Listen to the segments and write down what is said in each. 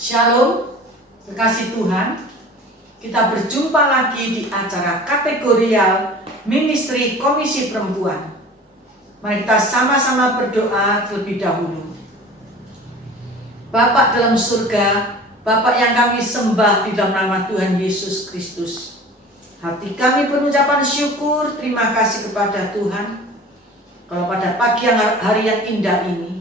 Shalom, kekasih Tuhan. Kita berjumpa lagi di acara kategorial Ministry Komisi Perempuan. Mari kita sama-sama berdoa terlebih dahulu. Bapa dalam surga, Bapa yang kami sembah di dalam nama Tuhan Yesus Kristus. Hati kami berucapan syukur, terima kasih kepada Tuhan. Kalau pada pagi hari yang indah ini,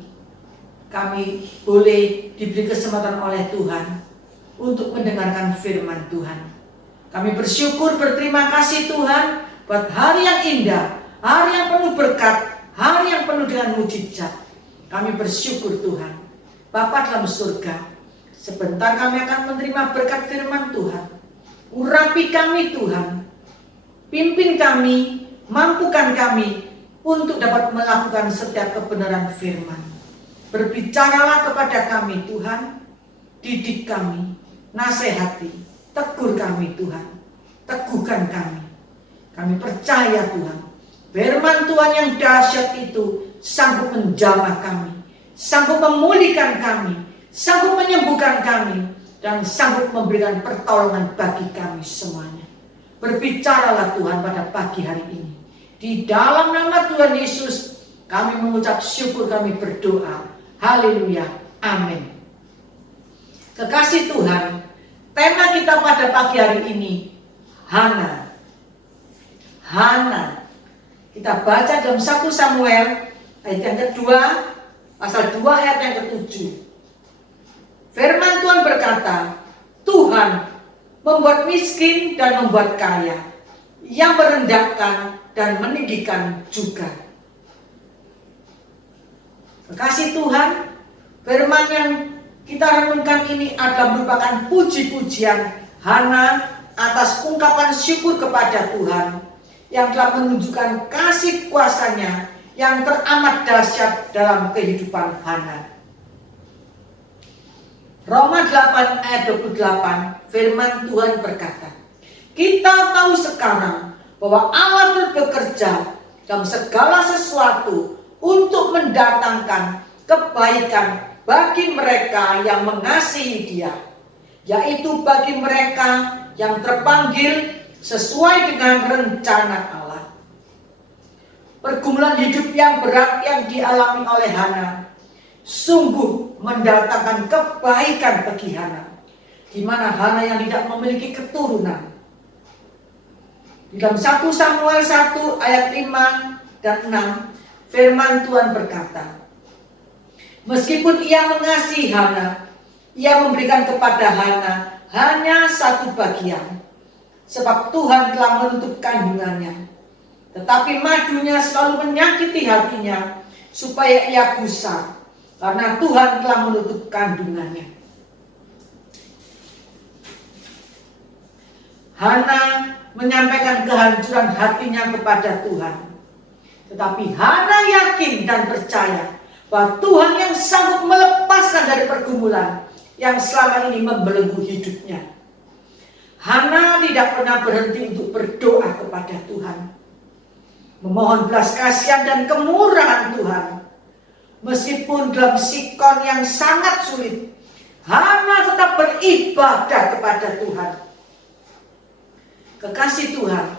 kami boleh diberi kesempatan oleh Tuhan untuk mendengarkan firman Tuhan. Kami bersyukur, berterima kasih Tuhan buat hari yang indah, hari yang penuh berkat, hari yang penuh dengan mujizat. Kami bersyukur Tuhan. Bapa dalam surga, sebentar kami akan menerima berkat firman Tuhan. Urapi kami Tuhan, pimpin kami, mampukan kami untuk dapat melakukan setiap kebenaran firman. Berbicaralah kepada kami Tuhan, didik kami, nasihati, tegur kami Tuhan, teguhkan kami. Kami percaya Tuhan, firman Tuhan yang dahsyat itu sanggup menjamah kami, sanggup memulihkan kami, sanggup menyembuhkan kami, dan sanggup memberikan pertolongan bagi kami semuanya. Berbicaralah Tuhan pada pagi hari ini. Di dalam nama Tuhan Yesus kami mengucap syukur, kami berdoa. Haleluya, amin. Kekasih Tuhan, tema kita pada pagi hari ini, Hana. Hana. Kita baca dalam 1 Samuel ayat yang kedua, pasal 2 ayat yang ke-7. Firman Tuhan berkata, Tuhan membuat miskin dan membuat kaya, yang merendahkan dan meninggikan juga. Kekasih Tuhan, firman yang kita renungkan ini adalah merupakan puji-pujian Hana atas ungkapan syukur kepada Tuhan yang telah menunjukkan kasih kuasanya yang teramat dahsyat dalam kehidupan Hana. Roma 8 ayat 28, firman Tuhan berkata, kita tahu sekarang bahwa Allah bekerja dalam segala sesuatu untuk mendatangkan kebaikan bagi mereka yang mengasihi Dia, yaitu bagi mereka yang terpanggil sesuai dengan rencana Allah. Pergumulan hidup yang berat yang dialami oleh Hana sungguh mendatangkan kebaikan bagi Hana, di mana Hana yang tidak memiliki keturunan. Di dalam 1 Samuel 1 ayat 5 dan 6, firman Tuhan berkata, meskipun ia mengasihi Hana, ia memberikan kepada Hana hanya satu bagian, sebab Tuhan telah menutup kandungannya. Tetapi madunya selalu menyakiti hatinya, supaya ia gusar, karena Tuhan telah menutup kandungannya. Hana menyampaikan kehancuran hatinya kepada Tuhan. Tetapi Hana yakin dan percaya bahwa Tuhan yang sanggup melepaskan dari pergumulan yang selama ini membelenggu hidupnya. Hana tidak pernah berhenti untuk berdoa kepada Tuhan, memohon belas kasihan dan kemurahan Tuhan. Meskipun dalam sikon yang sangat sulit, Hana tetap beribadah kepada Tuhan. Kekasih Tuhan,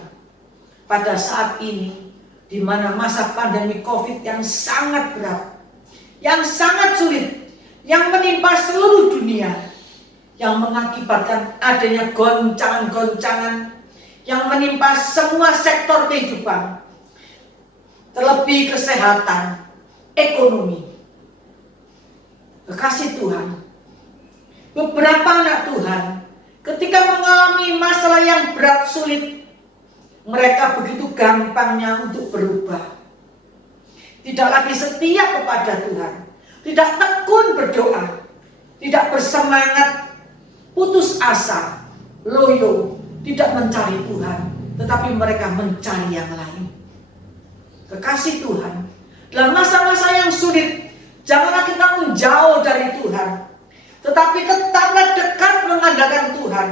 pada saat ini di mana masa pandemi COVID yang sangat berat, yang sangat sulit, yang menimpa seluruh dunia, yang mengakibatkan adanya goncangan-goncangan yang menimpa semua sektor kehidupan, terlebih kesehatan, ekonomi. Kekasih Tuhan, beberapa anak Tuhan ketika mengalami masalah yang berat sulit, mereka begitu gampangnya untuk berubah. Tidak lagi setia kepada Tuhan, tidak tekun berdoa, tidak bersemangat, putus asa, loyo, tidak mencari Tuhan, tetapi mereka mencari yang lain. Kekasih Tuhan, dalam masa-masa yang sulit, janganlah kita menjauh dari Tuhan, tetapi tetaplah dekat mengandalkan Tuhan,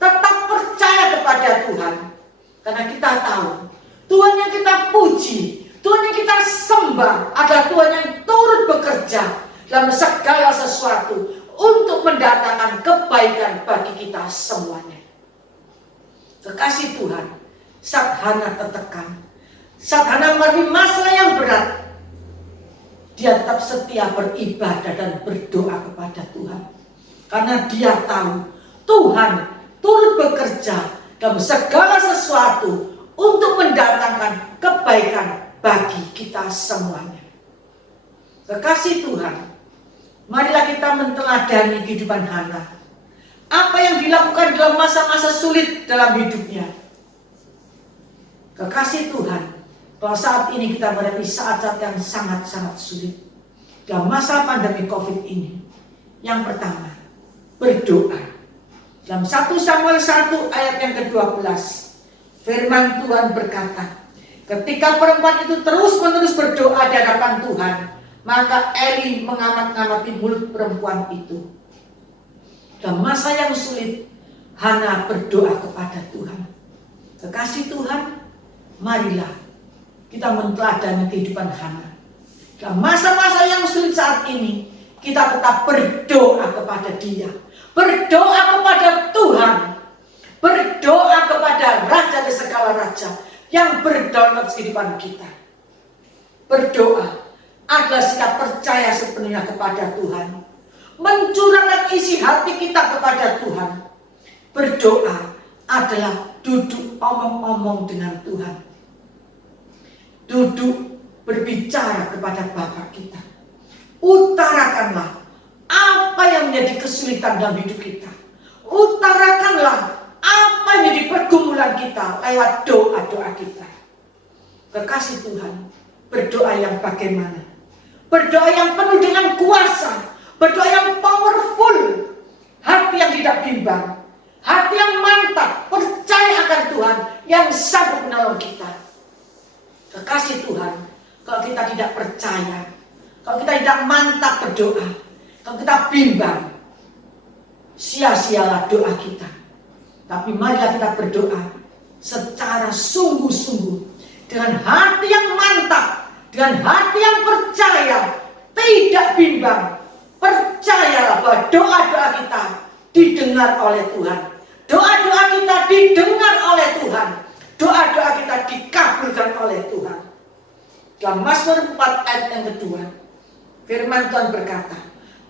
tetap percaya kepada Tuhan. Karena kita tahu Tuhan yang kita puji, Tuhan yang kita sembah adalah Tuhan yang turut bekerja dalam segala sesuatu untuk untuk mendatangkan kebaikan bagi kita semuanya. Kekasih Tuhan, saat Hana tertekan, saat Hana mengalami masalah yang berat, dia tetap setia beribadah dan berdoa kepada Tuhan. Karena dia tahu Tuhan turut bekerja dalam segala sesuatu untuk mendatangkan kebaikan bagi kita semuanya. Kekasih Tuhan, marilah kita menteladani kehidupan Hana. Apa yang dilakukan dalam masa-masa sulit dalam hidupnya. Kekasih Tuhan, kalau saat ini kita menghadapi saat-saat yang sangat-sangat sulit dalam masa pandemi COVID ini. Yang pertama, berdoa. Dalam 1 Samuel 1 ayat yang ke-12, firman Tuhan berkata, ketika perempuan itu terus-menerus berdoa di hadapan Tuhan, maka Eli mengamat-ngamati mulut perempuan itu. Dalam masa yang sulit, Hana berdoa kepada Tuhan. Kekasih Tuhan, marilah kita menteladani kehidupan Hana. Dalam masa-masa yang sulit saat ini, kita tetap berdoa kepada Dia. Berdoa kepada Tuhan. Berdoa kepada Raja di segala raja yang berdaulat kehidupan kita. Berdoa adalah sikap percaya sepenuhnya kepada Tuhan. Mencurahkan isi hati kita kepada Tuhan. Berdoa adalah duduk omong-omong dengan Tuhan. Duduk berbicara kepada Bapa kita. Utarakanlah apa yang menjadi kesulitan dalam hidup kita. Utarakanlah apa yang menjadi pergumulan kita lewat doa-doa kita. Kekasih Tuhan, berdoa yang bagaimana? Berdoa yang penuh dengan kuasa. Berdoa yang powerful. Hati yang tidak bimbang. Hati yang mantap. Percaya akan Tuhan yang sanggup menolong kita. Kekasih Tuhan, kalau kita tidak percaya, kalau kita tidak mantap berdoa, kalau kita bimbang, sia-sialah doa kita. Tapi marilah kita berdoa secara sungguh-sungguh, dengan hati yang mantap, dengan hati yang percaya, tidak bimbang. Percayalah bahwa doa-doa kita didengar oleh Tuhan. Doa-doa kita didengar oleh Tuhan. Doa-doa kita dikabulkan oleh Tuhan. Dalam Mazmur 4 ayat yang kedua, firman Tuhan berkata,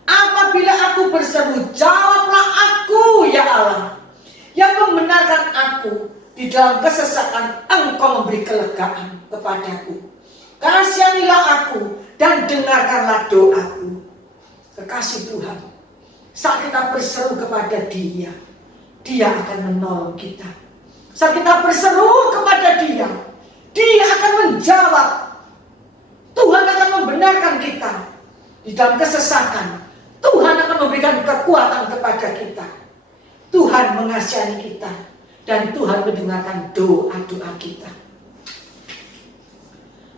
apabila aku berseru, jawablah aku ya Allah, yang membenarkan aku di dalam kesesakan. Engkau memberi kelegaan kepadaku. Kasihanilah aku dan dengarkanlah doaku. Kekasih Tuhan, saat kita berseru kepada Dia, Dia akan menolong kita. Saat kita berseru kepada Dia, Dia akan menjawab. Tuhan akan membenarkan kita di dalam kesesakan. Tuhan akan memberikan kekuatan kepada kita. Tuhan mengasihani kita dan Tuhan mendengarkan doa-doa kita.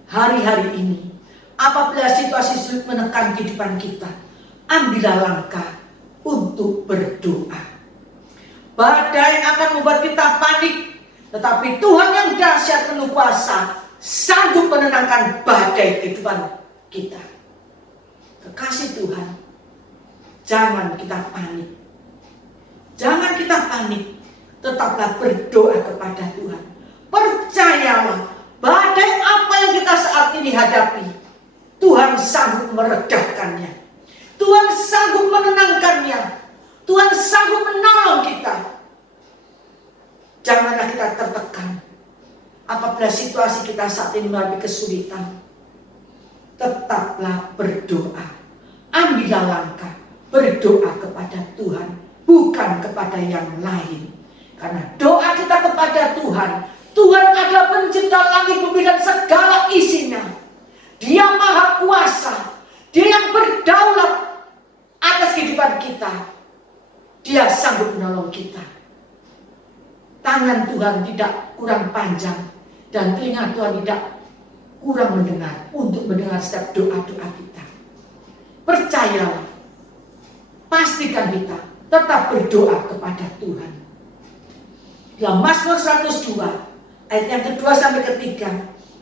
Hari-hari ini, apabila situasi sulit menekan kehidupan kita, ambillah langkah untuk berdoa. Badai akan membuat kita panik, tetapi Tuhan yang dahsyat penuh kuasa sanggup menenangkan badai kehidupan kita. Kekasih Tuhan, jangan kita panik. Jangan kita panik, tetaplah berdoa kepada Tuhan. Percayalah, badai apa yang kita saat ini hadapi, Tuhan sanggup meredahkannya. Tuhan sanggup menenangkannya. Tuhan sanggup menolong kita. Janganlah kita tertekan apabila situasi kita saat ini mengalami kesulitan. Tetaplah berdoa. Ambillah langkah berdoa kepada Tuhan, bukan kepada yang lain. Karena doa kita kepada Tuhan, Tuhan adalah pencipta langit bumi dan segala isinya. Dia maha kuasa. Dia yang berdaulat atas kehidupan kita. Dia sanggup menolong kita. Tangan Tuhan tidak kurang panjang dan telinga Tuhan tidak kurang mendengar untuk mendengar setiap doa-doa kita. Percayalah, pastikan kita tetap berdoa kepada Tuhan. Dalam Mazmur 102 ayat yang kedua sampai ketiga,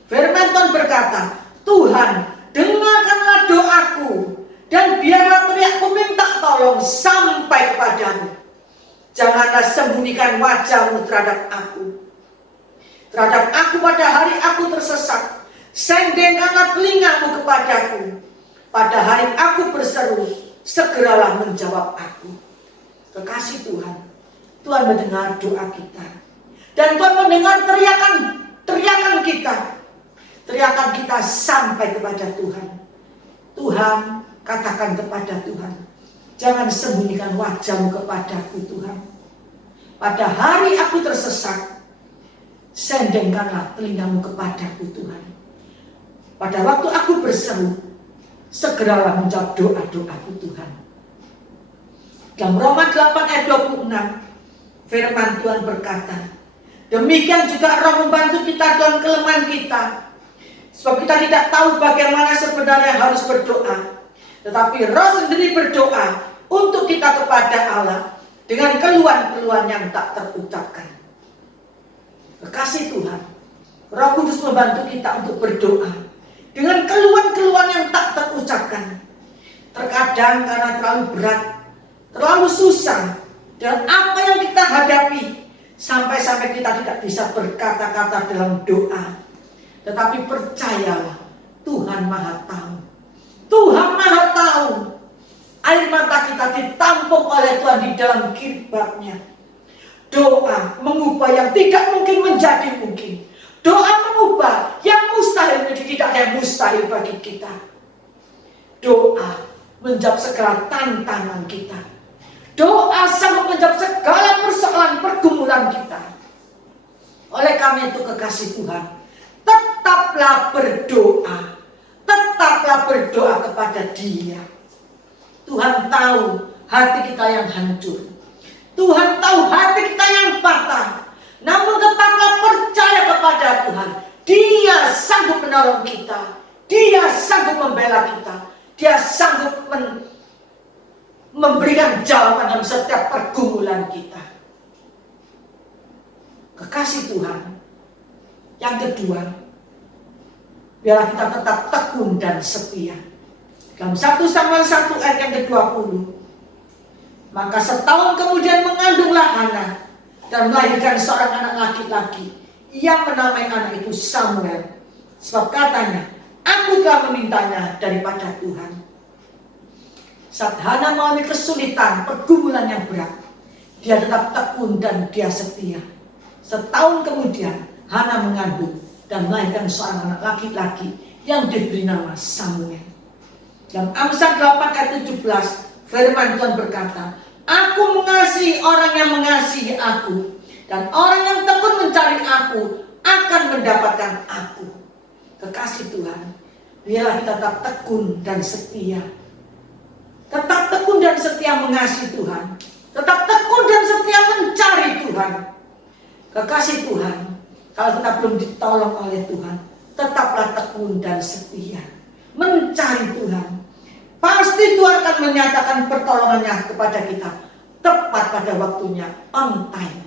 firman Tuhan berkata, Tuhan, dengarkanlah doaku dan biarlah teriakku minta tolong sampai kepadamu. Janganlah sembunyikan wajahmu terhadap aku. Terhadap aku pada hari aku tersesat. Sendengkanlah telingamu kepadaku. Pada hari aku berseru, segeralah menjawab aku. Kekasih Tuhan, Tuhan mendengar doa kita. Dan Tuhan mendengar teriakan kita. Teriakan kita sampai kepada Tuhan. Tuhan, katakan kepada Tuhan, jangan sembunyikan wajahmu kepadaku Tuhan. Pada hari aku tersesat, sendengkanlah telingamu kepadaku Tuhan. Pada waktu aku berseru, segeralah menjawab doa-doaku Tuhan. Dalam Roma 8 ayat 26, firman Tuhan berkata, demikian juga Roh membantu kita dalam kelemahan kita. Sebab kita tidak tahu bagaimana sebenarnya harus berdoa. Tetapi Roh sendiri berdoa untuk kita kepada Allah dengan keluhan-keluhan yang tak terucapkan. Kekasih Tuhan, Roh Kudus membantu kita untuk berdoa dengan keluhan-keluhan yang tak terucapkan. Terkadang karena terlalu berat, terlalu susah, dan apa yang kita hadapi, sampai-sampai kita tidak bisa berkata-kata dalam doa. Tetapi percayalah, Tuhan Maha Tahu. Tuhan Maha Tahu. Air mata kita ditampung oleh Tuhan di dalam kirbatnya. Doa mengubah yang tidak mungkin menjadi mungkin. Doa mengubah yang mustahil menjadi tidak ada yang mustahil bagi kita. Doa menjawab segala tantangan kita. Doa sanggup menjawab segala persoalan pergumulan kita. Oleh karena itu kekasih Tuhan, tetaplah berdoa. Tetaplah berdoa kepada Dia. Tuhan tahu hati kita yang hancur. Tuhan tahu hati kita yang patah. Namun tetaplah percaya kepada Tuhan. Dia sanggup menolong kita. Dia sanggup membela kita. Dia sanggup memberikan jawaban dalam setiap pergumulan kita. Kekasih Tuhan. Yang kedua, biarlah kita tetap tekun dan setia. Dalam 1 Samuel 1 ayat yang ke-20. Maka setahun kemudian mengandunglah Hana dan melahirkan seorang anak laki-laki. Ia menamai anak itu Samuel. Sebab katanya, aku telah memintanya daripada Tuhan. Saat Hana mengalami kesulitan, pergumulan yang berat, dia tetap tekun dan dia setia. Setahun kemudian, Hana mengandung dan melahirkan seorang anak laki-laki yang diberi nama Samuel. Dalam Amsal 8 ayat 17, firman Tuhan berkata, aku mengasihi orang yang mengasihi aku, dan orang yang tekun mencari aku akan mendapatkan aku. Kekasih Tuhan, biarlah kita tetap tekun dan setia. Tetap tekun dan setia mengasihi Tuhan. Tetap tekun dan setia mencari Tuhan. Kekasih Tuhan, kalau kita belum ditolong oleh Tuhan, tetaplah tekun dan setia mencari Tuhan. Pasti Tuhan akan menyatakan pertolongannya kepada kita tepat pada waktunya, on time.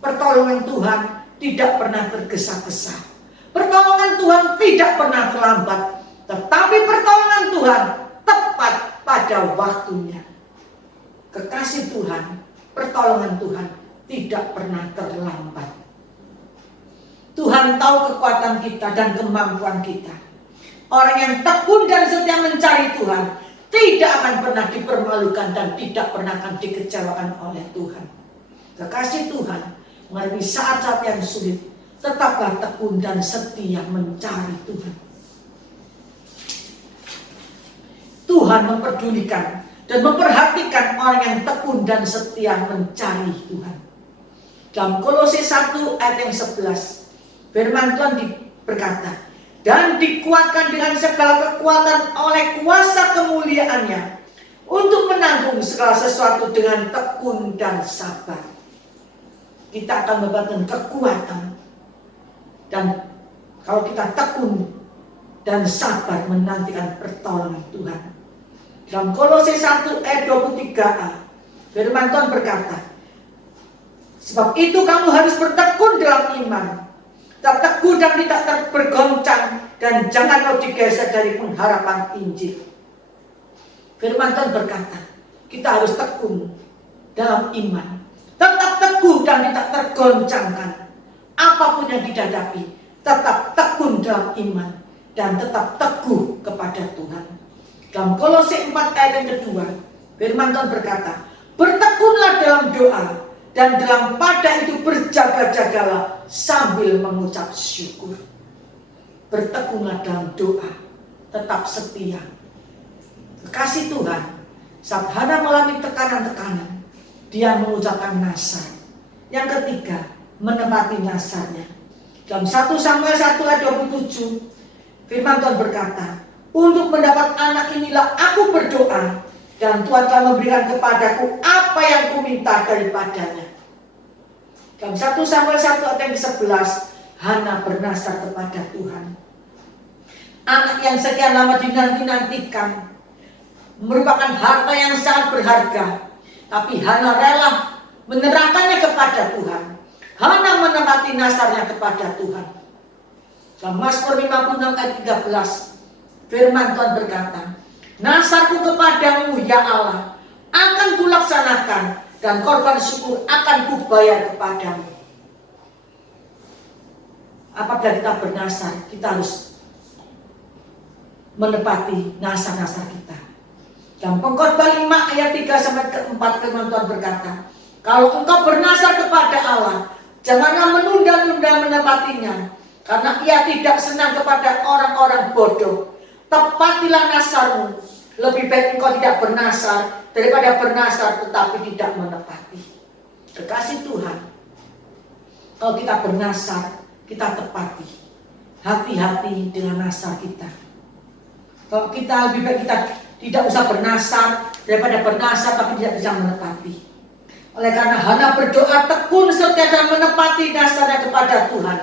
Pertolongan Tuhan tidak pernah tergesa-gesa. Pertolongan Tuhan tidak pernah terlambat. Tetapi pertolongan Tuhan tepat pada waktunya. Kekasih Tuhan, pertolongan Tuhan tidak pernah terlambat. Tuhan tahu kekuatan kita dan kemampuan kita. Orang yang tekun dan setia mencari Tuhan tidak akan pernah dipermalukan dan tidak pernah akan dikecewakan oleh Tuhan. Kekasih Tuhan, menghadapi saat-saat yang sulit, tetaplah tekun dan setia mencari Tuhan. Tuhan memperdulikan dan memperhatikan orang yang tekun dan setia mencari Tuhan. Dalam Kolose 1 ayat yang 11, firman Tuhan berkata, dan dikuatkan dengan segala kekuatan oleh kuasa kemuliaannya untuk menanggung segala sesuatu dengan tekun dan sabar. Kita akan mendapatkan kekuatan, dan kalau kita tekun dan sabar menantikan pertolongan Tuhan. Dalam Kolose 1 ayat 23a, firman Tuhan berkata, sebab itu kamu harus bertekun dalam iman, tak teguh dan tidak bergoncang, dan jangan mau digeser dari pengharapan Injil. Firman Tuhan berkata, kita harus tekun dalam iman. Tetap teguh dan tidak tergoncangkan. Apapun yang dihadapi, tetap tekun dalam iman dan tetap teguh kepada Tuhan. Dalam Kolose 4 ayat yang kedua, firman Tuhan berkata, bertekunlah dalam doa dan dalam pada itu berjaga-jagalah sambil mengucap syukur. Bertekunlah dalam doa, tetap setia. Kasih Tuhan, saat Hana mengalami tekanan-tekanan, dia mengucapkan nasar. Yang ketiga, menepati nasarnya. Dalam 1 Samuel 1 ayat 27, firman Tuhan berkata, untuk mendapat anak inilah aku berdoa, dan Tuhan telah memberikan kepadaku apa yang kuminta daripadanya. Dalam 1 Samuel 1 ayat yang ke-11, Hana bernasar kepada Tuhan. Anak yang sekian lama dinanti-nantikan, merupakan harta yang sangat berharga, tapi Hana rela menyerahkannya kepada Tuhan. Hana menepati nasarnya kepada Tuhan. Dalam Mazmur 56 ayat 13, firman Tuhan berkata, nasarku kepadamu ya Allah akan kulaksanakan, dan korban syukur akan kubayar kepadamu. Apabila kita bernasar, kita harus menepati nasar-nasar kita. Dalam Pengkhotbah 5 ayat 3-4 firman Tuhan berkata, kalau engkau bernasar kepada Allah, janganlah menunda-nunda menepatinya, karena ia tidak senang kepada orang-orang bodoh. Tepatilah nasarmu. Lebih baik engkau tidak bernasar daripada bernasar tetapi tidak menepati. Kekasih Tuhan, kalau kita bernasar, kita tepati. Hati-hati dengan nasar kita. Kalau kita lebih baik kita tidak usah bernasar daripada bernasar tapi tidak bisa menepati. Oleh karena Hana berdoa tekun setia dan menepati nasarnya kepada Tuhan,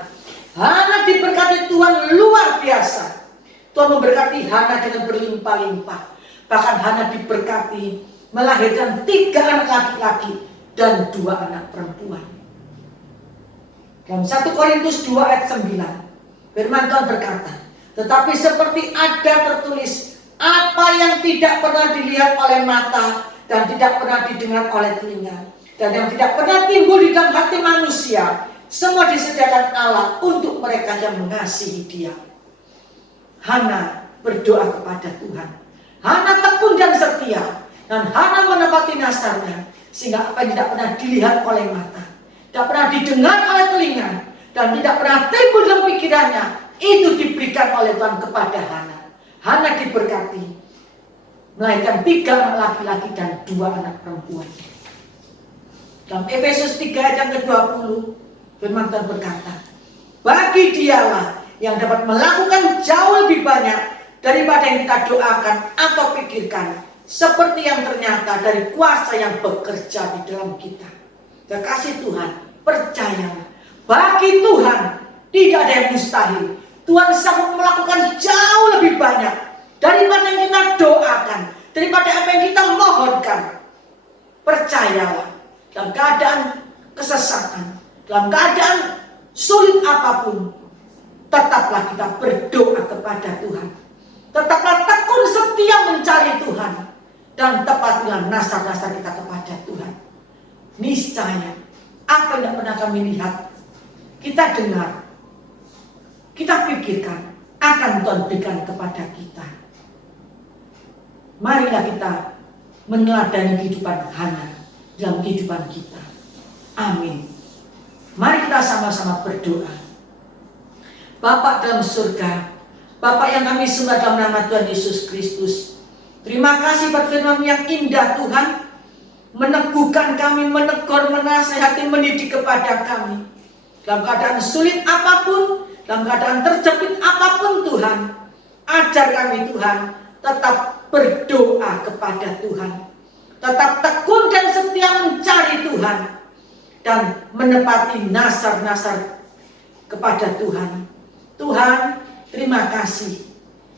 Hana diberkati Tuhan luar biasa. Tuhan memberkati Hana dengan berlimpah-limpah. Bahkan Hana diberkati melahirkan 3 anak laki-laki dan 2 anak perempuan. Dalam 1 Korintus 2 ayat 9, firman Tuhan berkata, tetapi seperti ada tertulis, apa yang tidak pernah dilihat oleh mata dan tidak pernah didengar oleh telinga, dan yang tidak pernah timbul di dalam hati manusia, semua disediakan Allah untuk mereka yang mengasihi Dia. Hana berdoa kepada Tuhan. Hana tekun dan setia, dan Hana menepati nasarnya, sehingga apa yang tidak pernah dilihat oleh mata, tidak pernah didengar oleh telinga, dan tidak pernah timbul dalam pikirannya, itu diberikan oleh Tuhan kepada Hana. Hana diberkati melahirkan 3 anak laki-laki dan 2 anak perempuan. Dalam Efesus 3 ayat yang ke-20, firman Tuhan berkata, bagi Dialah yang dapat melakukan jauh lebih banyak daripada yang kita doakan atau pikirkan, seperti yang ternyata dari kuasa yang bekerja di dalam kita. Kekasih Tuhan, percayalah, bagi Tuhan tidak ada yang mustahil. Tuhan sanggup melakukan jauh lebih banyak daripada yang kita doakan, daripada apa yang kita mohonkan. Percayalah, dalam keadaan kesesatan, dalam keadaan sulit apapun, tetaplah kita berdoa kepada Tuhan. Tetaplah tekun setia mencari Tuhan, dan tepatilah nasar-nasar kita kepada Tuhan. Niscaya apa yang tidak pernah kami lihat, kita dengar, kita pikirkan, akan Tuhan berikan kepada kita. Marilah kita meneladani kehidupan Hana dalam kehidupan kita. Amin. Mari kita sama-sama berdoa. Bapa dalam surga, Bapa yang kami sembah dalam nama Tuhan Yesus Kristus, terima kasih buat firman yang indah Tuhan, meneguhkan kami, menegur, menasihati, mendidik kepada kami. Dalam keadaan sulit apapun, dalam keadaan terjepit apapun Tuhan, ajar kami Tuhan, tetap berdoa kepada Tuhan. Tetap tekun dan setia mencari Tuhan, dan menepati nasar-nasar kepada Tuhan. Tuhan, terima kasih.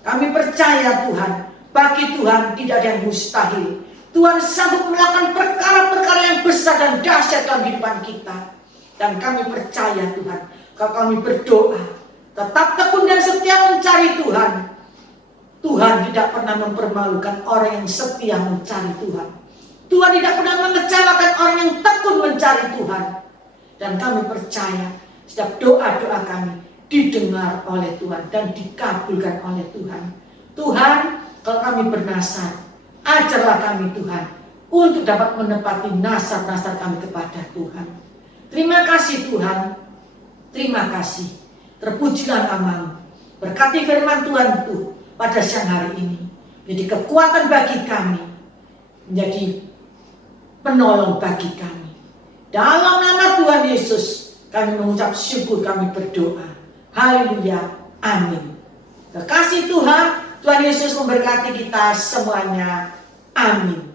Kami percaya Tuhan, bagi Tuhan tidak ada yang mustahil. Tuhan sanggup melakukan perkara-perkara yang besar dan dahsyat dalam kehidupan kita. Dan kami percaya Tuhan, kalau kami berdoa, tetap tekun dan setia mencari Tuhan, Tuhan tidak pernah mempermalukan orang yang setia mencari Tuhan. Tuhan tidak pernah mengecewakan orang yang tekun mencari Tuhan. Dan kami percaya setiap doa-doa kami didengar oleh Tuhan dan dikabulkan oleh Tuhan. Tuhan, kalau kami bernasar, ajarlah kami Tuhan untuk dapat menepati nasar-nasar kami kepada Tuhan. Terima kasih Tuhan, terima kasih. Terpujilah namamu. Berkati firman Tuhan itu pada siang hari ini. Menjadi kekuatan bagi kami. Menjadi penolong bagi kami. Dalam nama Tuhan Yesus, kami mengucap syukur, kami berdoa. Haleluya, amin. Kekasih Tuhan, Tuhan Yesus memberkati kita semuanya. Amin.